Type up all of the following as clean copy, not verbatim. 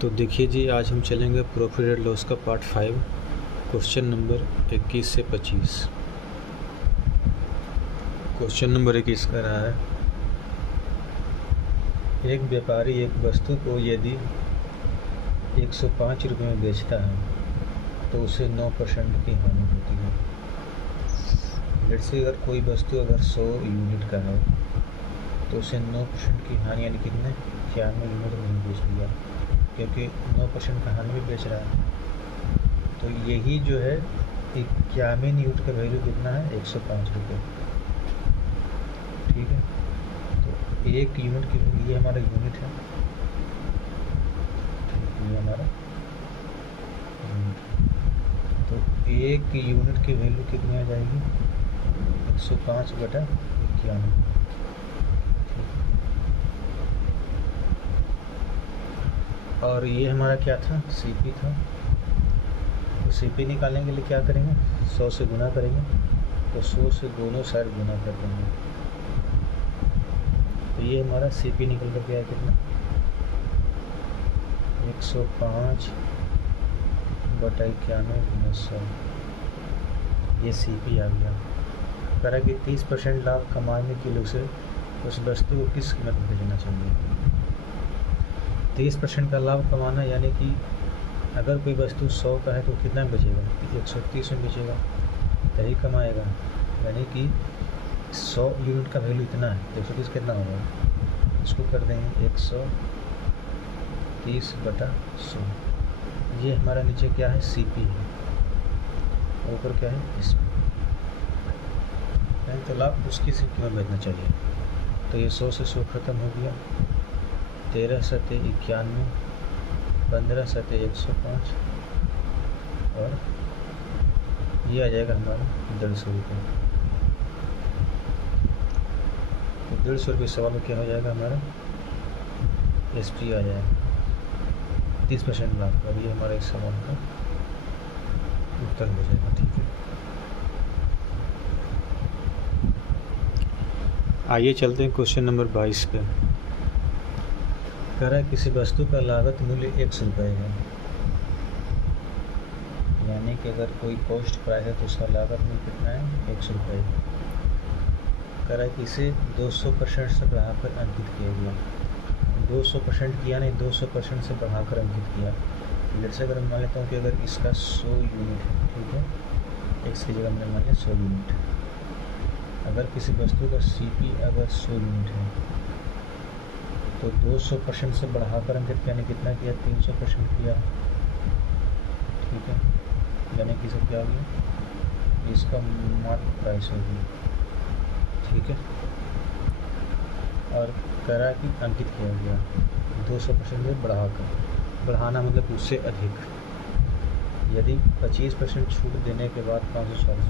तो देखिए जी, आज हम चलेंगे प्रॉफिट एंड लॉस का पार्ट 5 क्वेश्चन नंबर 21 से 25। क्वेश्चन नंबर 21 का रहा है, एक व्यापारी एक वस्तु को यदि 105 रुपये में बेचता है तो उसे 9% की हानि होती है। जैसे अगर कोई वस्तु 100 यूनिट का है तो उसे 9% की हानि यानी कितने 91 यूनिट नहीं बेच लिया, क्योंकि 9% का हानि भी बेच रहा है। तो यही जो है 91 यूनिट का वैल्यू कितना है 105 रुपये। ठीक है, तो एक यूनिट की ये हमारा यूनिट है, ये हमारा तो एक यूनिट की वैल्यू कितनी आ जाएगी 105/91। और ये हमारा क्या था सीपी था। तो सीपी निकालने के लिए क्या करेंगे 100 से गुना करेंगे, तो 100 से दोनों साइड गुना कर देंगे। तो ये हमारा सीपी निकल कर गया कितना 105/91 ये सीपी आ गया। कह रहा कि 30% लाभ कमाने के लिए उसे उस वस्तु को किस कीमत में बेचना चाहिए। 30% का लाभ कमाना यानी कि अगर कोई वस्तु 100 का है तो कितना बेचेगा 130 में बेचेगा तभी कमाएगा, यानी कि 100 यूनिट का वैल्यू इतना है तो 130 कितना होगा, इसको कर देंगे 130/100। ये हमारा नीचे क्या है सीपी है, ऊपर क्या है एसपी। तो लाभ उसकी सीपी में बेचना चाहिए। तो ये 100 से 100 खत्म हो गया, 13×91, 15×105 और ये आ जाएगा हमारा 150 रुपये। तो 150 रुपये सवाल में क्या हो जाएगा हमारा एसपी आ जाएगा 30% लाभ, और ये हमारा इस सवाल का उत्तर हो जाएगा। ठीक है, आइए चलते हैं क्वेश्चन नंबर 22 पे। कह रहा है किसी वस्तु का लागत मूल्य 100 रुपये है, यानी कि अगर कोई कॉस्ट प्राइस है तो उसका लागत मूल्य कितना है 100 रुपये। कह रहा है कि इसे 200% से बढ़ाकर अंकित किया गया। 200% किया नहीं, 200% से बढ़ाकर अंकित किया। जैसे अगर मैं मान लेता हूँ कि अगर इसका 100 यूनिट है, ठीक है, एक्स की जगह मैंने मान लिया 100 यूनिट। अगर किसी वस्तु का सीपी अगर 100 यूनिट है तो 200% से बढ़ाकर अंकित किया, यानी कितना किया 300% किया। ठीक है, यानी कि सब क्या हो गया इसका मार्केट प्राइस होगी। ठीक है, और कह रहा है कि अंकित किया गया 200% से बढ़ाकर, बढ़ाना मतलब उससे अधिक। यदि 25% छूट देने के बाद 540,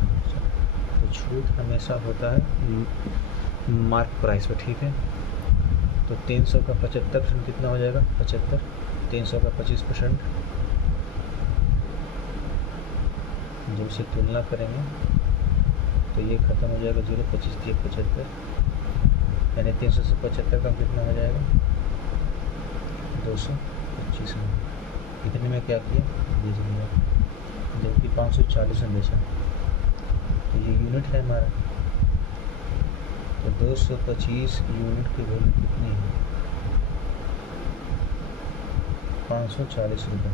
तो छूट हमेशा होता है मार्क प्राइस पर। ठीक है, तो 300 का 75% कितना हो जाएगा 75, 300 का 25%, जब से तुलना करेंगे तो ये खत्म हो जाएगा 0, 25 दिए 75, यानी 300 से 75 का कितना हो जाएगा 225 में। इतने में क्या किया बेच दिया, जबकि 540 में बेचा। तो ये यूनिट है हमारा, तो 225 यूनिट की वैल्यू कितनी है 540 रुपये।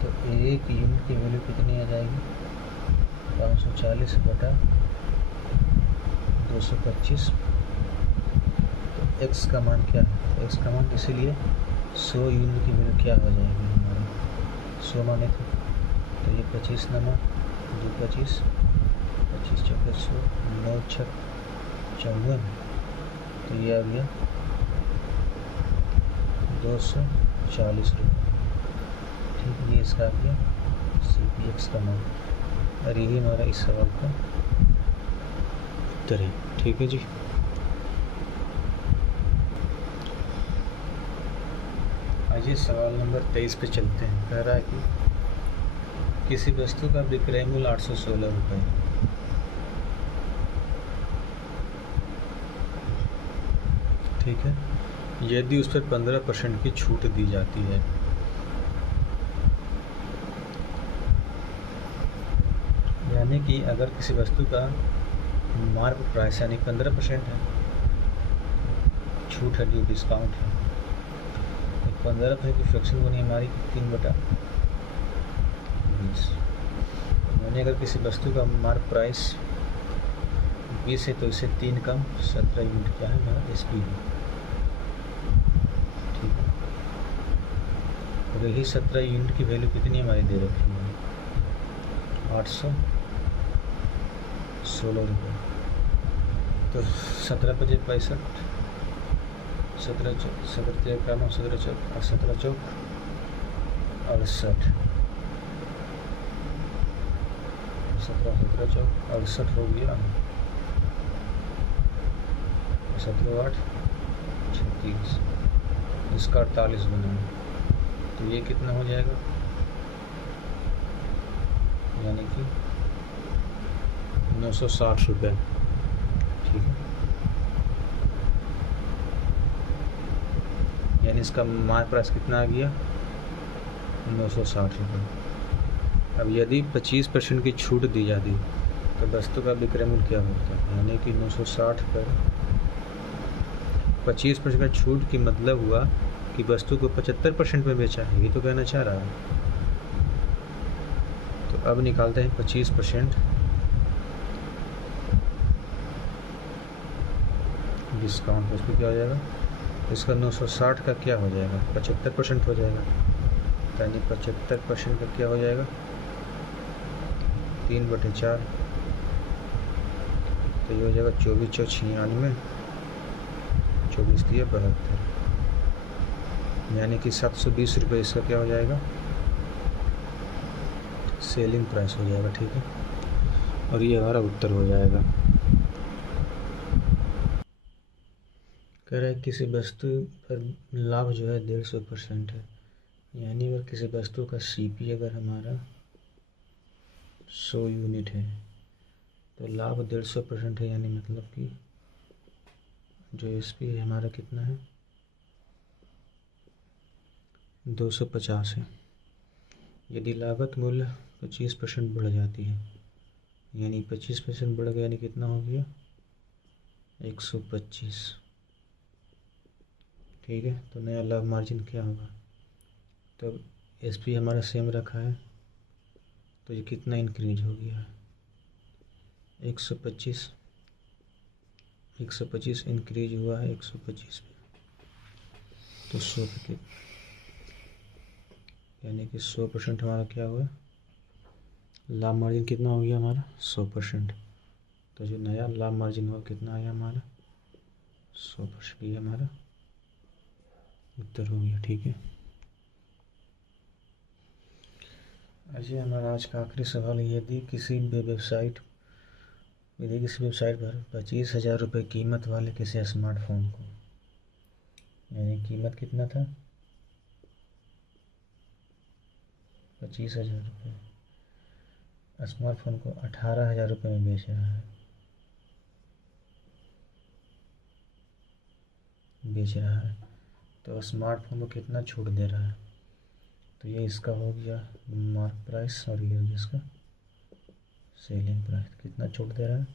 तो एक यूनिट की वैल्यू कितनी आ जाएगी 540/225। तो एक्स का मान क्या है, एक्स का मान इसीलिए 100 यूनिट की वैल्यू क्या हो जाएगी हमारा 100 माने थे, तो ये 25 नमा 2 25, 25 चौके 100, 9 छक 54, तो ये आ गया 240 रुपये। ठीक, ये इसका आ गया CPX का मान, और यही हमारा इस सवाल का उत्तर है। ठीक है जी, आइए सवाल नंबर 23 पे चलते हैं। कह रहा है कि किसी वस्तु का विक्रय मूल्य 816 रुपये। ठीक है, यदि उस पर 15% की छूट दी जाती है। यानी कि अगर किसी वस्तु का मार्केट प्राइस यानी 15% है, छूट है, जो डिस्काउंट है, 15% की फ्रैक्शन बनी हमारी 3/20। यानी अगर किसी वस्तु का मार्क प्राइस 20 है तो इसे 3 कम 17 यूनिट क्या है हमारा SP है, ठीक है। और यही 17 यूनिट की वैल्यू कितनी हमारी दे रखी है, 816 रुपये। तो 17 × 65, 17 चौक 17 11 17 चौक 17 चौक 68, 17 चौक 68 हो गया, 17 8 36, इसका 48 बना। तो ये कितना हो जाएगा, यानी कि 960 रुपये, ठीक है। यानी इसका मार्क प्राइस कितना आ गया, 960 रुपये। अब यदि 25% की छूट दी जाती तो वस्तु का विक्रय मूल्य क्या होता है, यानी कि 960 पर 25% का छूट की मतलब हुआ कि वस्तु को 75% में बेचा है, ये तो कहना चाह रहा है। तो अब निकालते हैं 25% डिस्काउंट, उस पर क्या हो जाएगा, इसका 960 का क्या हो जाएगा, 75% हो जाएगा। यानी 75% का क्या हो जाएगा, 3/4, तो ये हो जाएगा 24 चौक 96, 24 दिए 72, यानी कि 720 रुपये इसका क्या हो जाएगा, सेलिंग प्राइस हो जाएगा, ठीक है। और ये हमारा उत्तर हो जाएगा। कह रहा है किसी वस्तु पर लाभ जो है 150% है, यानी अगर किसी वस्तु का CP अगर हमारा 100 यूनिट है तो लाभ 150% है, यानी मतलब कि जो SP है हमारा कितना है, 250 है। यदि लागत मूल्य 25% बढ़ जाती है, यानी 25% बढ़ गया, यानी कितना हो गया, 125, ठीक है। तो नया लाभ मार्जिन क्या होगा, तो SP हमारा सेम रखा है, तो ये कितना इंक्रीज हो गया है, 125 इंक्रीज हुआ है 125 पे, तो 100 पे, यानी कि 100% हमारा क्या हुआ, लाभ मार्जिन कितना हो गया हमारा 100%। तो जो नया लाभ मार्जिन हुआ कितना आया हमारा 100%, ये हमारा उत्तर हो गया, ठीक है। अच्छा, हमारा आज का आखिरी सवाल, यदि किसी वेबसाइट पर 25,000 रुपये कीमत वाले किसी स्मार्टफोन को, यानी कीमत कितना था 25,000 रुपये, स्मार्टफोन को 18,000 रुपये में बेच रहा है, तो स्मार्टफोन को कितना छूट दे रहा है, तो ये इसका हो गया मार्क प्राइस, और ये हो गया इसका सेलिंग प्राइस। कितना छूट दे रहा है,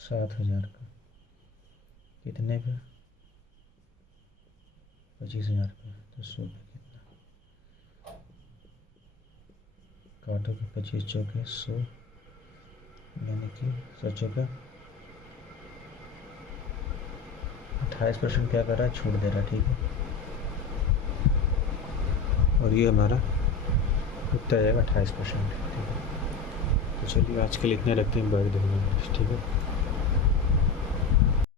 7,000 का, कितने पे, 25,000 पे, तो 100 पे कितना, काटो के 25 चौके 100, यानी कि 100 चौका 28% क्या कर रहा है, छूट दे रहा है, ठीक है। और ये हमारा उत्तर आएगा 28%, ठीक है। तो चलिए आज के लिए इतने रखते हैं, बाद में, ठीक है।